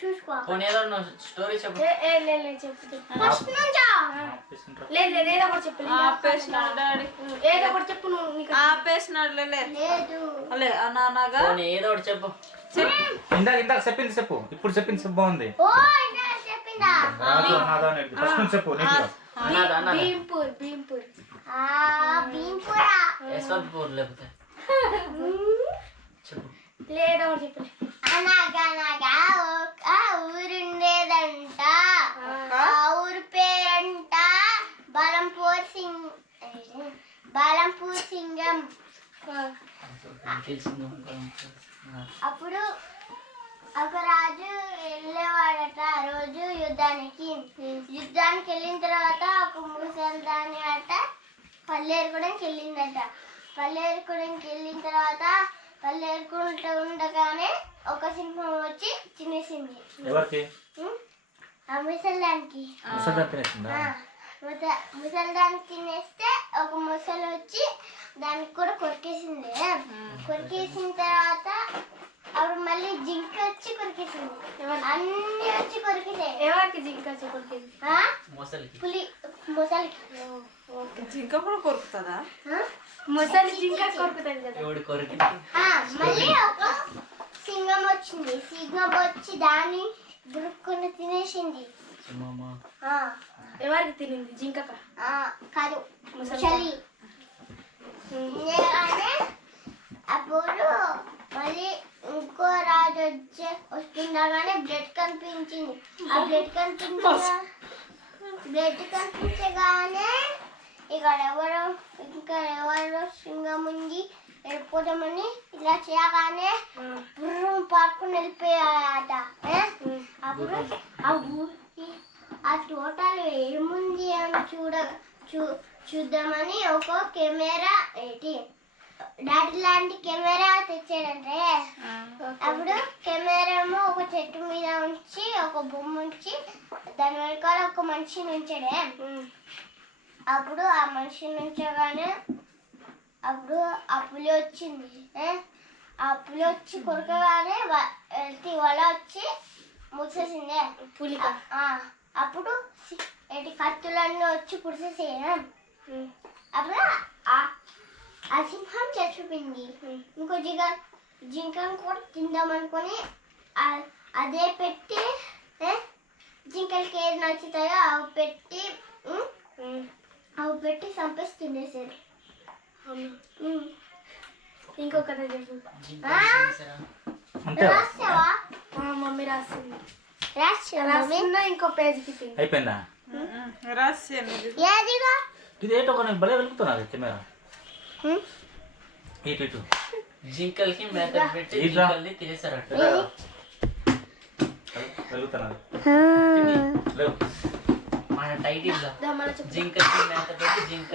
చూసుకో పోనీ ఏదో స్టోరీ చెప్పు. చెప్పు ఫస్ట్ నుంచా లేదు ఏదో ఒకటి చెప్పు ఆపేసినాడు డాడీ. ఏదో ఒకటి చెప్పు నువ్వు నీకు ఆపేసినాడు లేదు లే అనానగా పోనీ ఏదో ఒకటి చెప్పు. ఇందాక చెప్పింది చెప్పు. ఇప్పుడు చెప్పింది చెప్పు బాగుంది. ఓ ఇంకా చెప్పిందా రాజు అనాథ అనేది ఫస్ట్ నుంచి చెప్పు నీకు. అన్నది అన్నది భీంపూర్ భీంపూరా యశ్వంతపూర్ లేకపోతే చెప్పు. లేదో ఒకటి చెప్పు అనగనగా ఒక ఊరుండేదంట ఆ ఊరు పేరంట బలంపూర్ సింగం అప్పుడు ఒక రాజు వెళ్ళేవాడట ఆ రోజు యుద్ధానికి వెళ్ళిన తర్వాత ఒక ముసల్దాని అట పల్లేరుకోవడానికి వెళ్ళిందట. పల్లేరుకోవడానికి వెళ్ళిన తర్వాత పల్లేరుకుంటూ ఉండగానే ఒక సింహం వచ్చి తినేసింది ఎవరికి? ఆ ముసల్దానికి. ముసల్దాన్ని తినేస్తే ఒక ముసలి వచ్చి దానికి కూడా కొరికేసింది. కొరికేసిన తర్వాత అప్పుడు మళ్ళీ జింక వచ్చి కొరికేసింది. అన్ని వచ్చి కొరికితే ఎవరికి జింక వచ్చి కొరికేసింది? పులి ముసలికి. జింక కూడా కొరుకుతుందా? ముసలి జింక కొరుకుతుంది కదా. మళ్ళీ ఒక సింగం వచ్చింది. సింగం వచ్చి దాన్ని గురుక్కుని తినేసింది. ఎవరికి తినింది? జింక కాదు ముసలి. అప్పుడు మళ్ళీ ఇంకో రాజు వస్తుండగానే బ్లడ్ కనిపించింది. ఆ బ్లడ్ కనిపించగానే ఇక్కడ ఎవరో సింగం ఉంది వెళ్ళిపోదామని ఇలా చేయగానే పార్కుని వెళ్ళిపోయాట. అప్పుడు ఆ తోటలో ఏముంది అని చూద్దామని ఒక కెమెరా డాడీ లాంటి కెమెరా తెచ్చాడంటే అప్పుడు కెమెరాము ఒక చెట్టు మీద ఉంచి ఒక బొమ్మ ఉంచి దాని వెనకాల ఒక మనిషిని ఉంచాడే. అప్పుడు ఆ మనిషిని ఉంచగానే అప్పుడు ఆ పులి వచ్చింది. ఆ పులి వచ్చి కొరకగానే వల వచ్చి ముసేసిందే పులి. అప్పుడు కత్తులన్నీ వచ్చి పుడిసేసేయ. అప్పుడు ఆ సింహం చచ్చిపోయింది. ఇంకో జింకను కూడా తిందామనుకొని అదే పెట్టి జింకలకి ఏది నచ్చుతాయో అవి పెట్టి చంపేసి తినేసారు. ఇంకో కథ చెప్పు. రాసావా? మమ్మీ రాసింది. రాస్తున్నా ఇంకో పేజీకి అయిపోయిందా? ఏదిగా ఇది ఏంటో కొన్ని భలే వెలుగుతున్నది కెమెరా. ఇటు జింకల్కి మేత పెట్టి జింకల్ని తినేసారట. వెలుగుతున్నది మన టైటిల్ జింకల్కి మేత పెట్టి జింకల్